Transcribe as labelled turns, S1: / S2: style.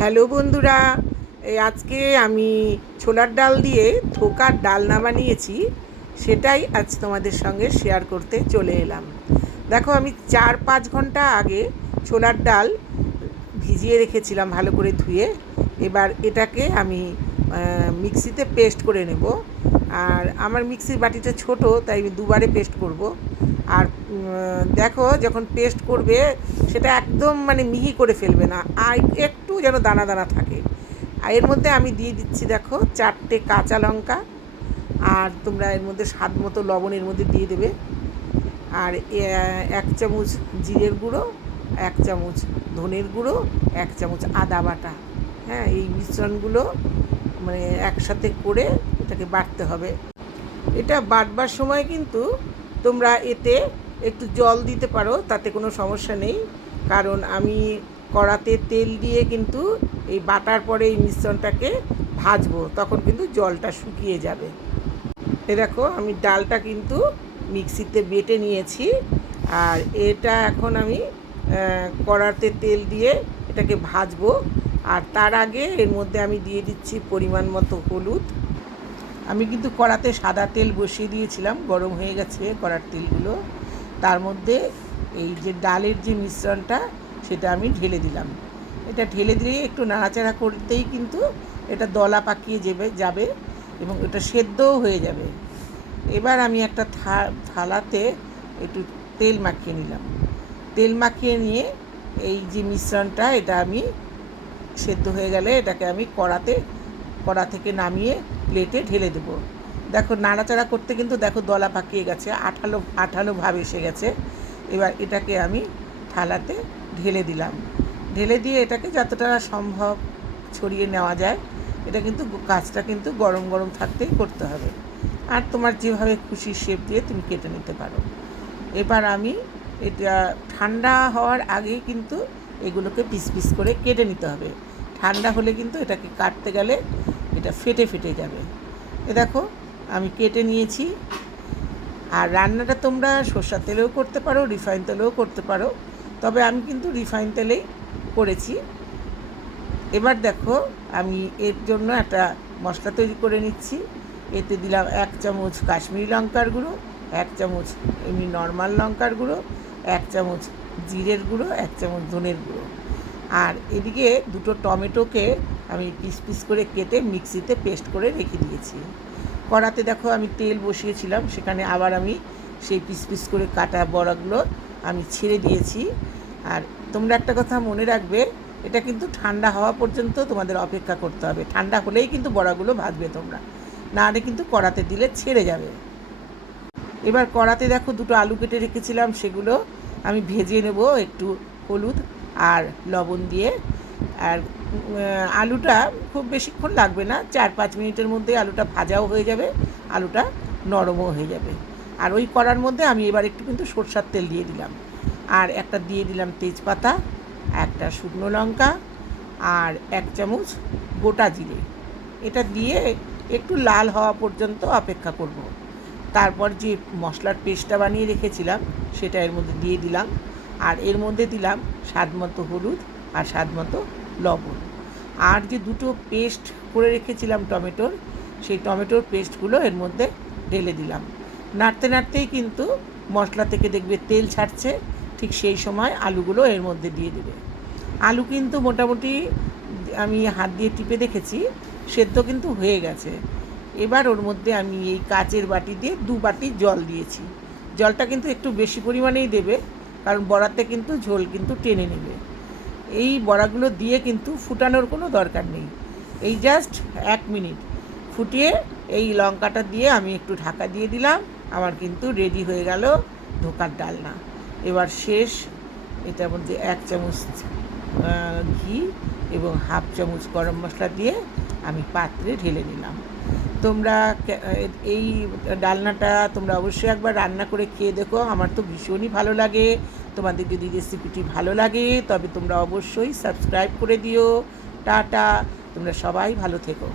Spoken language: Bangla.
S1: হ্যালো বন্ধুরা আজকে আমি ছোলার ডাল দিয়ে থোকার ডালনা বানিয়েছি সেটাই আজ তোমাদের সঙ্গে শেয়ার করতে চলে এলাম। দেখো আমি চার পাঁচ ঘণ্টা আগে ছোলার ডাল ভিজিয়ে রেখেছিলাম ভালো করে ধুয়ে, এবার এটাকে আমি মিক্সিতে পেস্ট করে নেব। আর আমার মিক্সির বাটিটা ছোট, তাই আমি দুবারে পেস্ট করব। আর দেখো যখন পেস্ট করবে, সেটা একদম মানে মিহি করে ফেলবে না, আর একটু যেন দানা দানা থাকে। আর এর মধ্যে আমি দিয়ে দিচ্ছি দেখো চারটে কাঁচা লঙ্কা, আর তোমরা এর মধ্যে স্বাদ মতো লবণ এর মধ্যে দিয়ে দেবে। আর এক চামচ জিরের গুঁড়ো, এক চামচ ধনের গুঁড়ো, এক চামচ আদা বাটা। হ্যাঁ এই মিশ্রণগুলো মানে একসাথে করে এটাকে বাটতে হবে। এটা বাটবার সময় কিন্তু তোমরা এতে একটু জল দিতে পারো, তাতে কোনো সমস্যা নেই। কারণ আমি কড়াতে তেল দিয়ে কিন্তু এই বাটার পরে এই মিশ্রণটাকে ভাজবো, তখন কিন্তু জলটা শুকিয়ে যাবে। এ দেখো, আমি ডালটা কিন্তু মিক্সিতে বেটে নিয়েছি। আর এটা এখন আমি কড়াতে তেল দিয়ে এটাকে ভাজবো। আর তার আগে এর মধ্যে আমি দিয়ে দিচ্ছি পরিমাণ মতো হলুদ। আমি কিন্তু কড়াতে সাদা তেল বসিয়ে দিয়েছিলাম, গরম হয়ে গেছে কড়ার তেলগুলো। তার মধ্যে এই যে ডালের যে মিশ্রণটা, সেটা আমি ঢেলে দিলাম। এটা ঢেলে দিলেই একটু নাড়াচাড়া করতেই কিন্তু এটা দলা পাকিয়ে যাবে যাবে এবং এটা সেদ্ধও হয়ে যাবে। এবার আমি একটা থালাতে একটু তেল মাখিয়ে নিলাম। তেল মাখিয়ে নিয়ে এই যে মিশ্রণটা, এটা আমি সেদ্ধ হয়ে গেলে এটাকে আমি কড়াতে কড়া থেকে নামিয়ে প্লেটে ঢেলে দেবো। দেখো, নাড়াচাড়া করতে কিন্তু দেখো দলা পাকিয়ে গেছে, আঠালো আঠালো ভাব এসে গেছে। এবার এটাকে আমি থালাতে ঢেলে দিলাম। ঢেলে দিয়ে এটাকে যতটা সম্ভব ছড়িয়ে নেওয়া যায়, এটা কিন্তু কাজটা কিন্তু গরম গরম থাকতেই করতে হবে। আর তোমার যেভাবে খুশি শেপ দিয়ে তুমি কেটে নিতে পারো। এবার আমি এটা ঠান্ডা হওয়ার আগেই কিন্তু এগুলোকে পিস পিস করে কেটে নিতে হবে। ঠান্ডা হলে কিন্তু এটাকে কাটতে গেলে এটা ফেটে ফেটে যাবে। এ দেখো, আমি কেটে নিয়েছি। আর রান্নাটা তোমরা সর্ষার তেলেও করতে পারো, রিফাইন তেলেও করতে পারো। তবে আমি কিন্তু রিফাইন তেলেই করেছি। এবার দেখো, আমি এর জন্য একটা মশলা তৈরি করে নিচ্ছি। এতে দিলাম এক চামচ কাশ্মীরি লঙ্কার গুঁড়ো, এক চামচ এমনি নর্মাল লঙ্কার গুঁড়ো, এক চামচ জিরের গুঁড়ো, এক চামচ ধনের গুঁড়ো। আর এদিকে দুটো টমেটোকে আমি পিস পিস করে কেটে মিক্সিতে পেস্ট করে রেখে দিয়েছি। কড়াতে দেখো আমি তেল বসিয়েছিলাম, সেখানে আবার আমি সেই পিস পিস করে কাটা বড়াগুলো আমি ছেড়ে দিয়েছি। আর তোমরা একটা কথা মনে রাখবে, এটা কিন্তু ঠান্ডা হওয়া পর্যন্ত তোমাদের অপেক্ষা করতে হবে। ঠান্ডা হলেই কিন্তু বড়াগুলো ভাজবে তোমরা। না হলে কিন্তু কড়াতে দিলে ছেড়ে যাবে। এবার কড়াতে দেখো দুটো আলু কেটে রেখেছিলাম, সেগুলো আমি ভেজে নেব একটু হলুদ আর লবণ দিয়ে। আর আলুটা খুব বেশিক্ষণ লাগবে না, চার পাঁচ মিনিটের মধ্যে আলুটা ভাজাও হয়ে যাবে, আলুটা নরমও হয়ে যাবে। আর ওই কড়ার মধ্যে আমি এবার একটু কিন্তু সরষার তেল দিয়ে দিলাম। আর একটা দিয়ে দিলাম তেজপাতা, একটা শুকনো লঙ্কা, আর এক চামচ গোটা জিরে। এটা দিয়ে একটু লাল হওয়া পর্যন্ত অপেক্ষা করব। তারপর যে মশলার পেস্টটা বানিয়ে রেখেছিলাম, সেটা এর মধ্যে দিয়ে দিলাম। আর এর মধ্যে দিলাম স্বাদ মতো হলুদ আর স্বাদ মতো লবণ। আর যে দুটো পেস্ট করে রেখেছিলাম টমেটোর, সেই টমেটোর পেস্টগুলো এর মধ্যে ঢেলে দিলাম। নাড়তে নাড়তেই কিন্তু মশলা থেকে দেখবে তেল ছাড়ছে, ঠিক সেই সময় আলুগুলো এর মধ্যে দিয়ে দেবে। আলু কিন্তু মোটামুটি আমি হাত দিয়ে টিপে দেখেছি, সেদ্ধ কিন্তু হয়ে গেছে। এবার ওর মধ্যে আমি এই কাচের বাটি দিয়ে দু বাটি জল দিয়েছি। জলটা কিন্তু একটু বেশি পরিমাণেই দেবে, কারণ বড়াতে কিন্তু ঝোল কিন্তু টেনে নেবে। এই বড়াগুলো দিয়ে কিন্তু ফুটানোর কোনো দরকার নেই। এই জাস্ট এক মিনিট। ফুটিয়ে এই লঙ্কাটা দিয়ে আমি একটু ঢাকা দিয়ে দিলাম। আমার কিন্তু রেডি হয়ে গেল ধোকার ডালনা। এবার শেষ। এটার মধ্যে এক চামচ ঘি এবং হাফ চামচ গরম মশলা দিয়ে আমি পাত্রে ঢেলে নিলাম। তোমরা এই ডালনাটা তোমরা অবশ্যই একবার রান্না করে খেয়ে দেখো। আমার তো ভীষণই ভালো লাগে। তোমাদের যদি রেসিপিটি ভালো লাগে, তবে তোমরা অবশ্যই সাবস্ক্রাইব করে দিও। টাটা, তোমরা সবাই ভালো থেকো।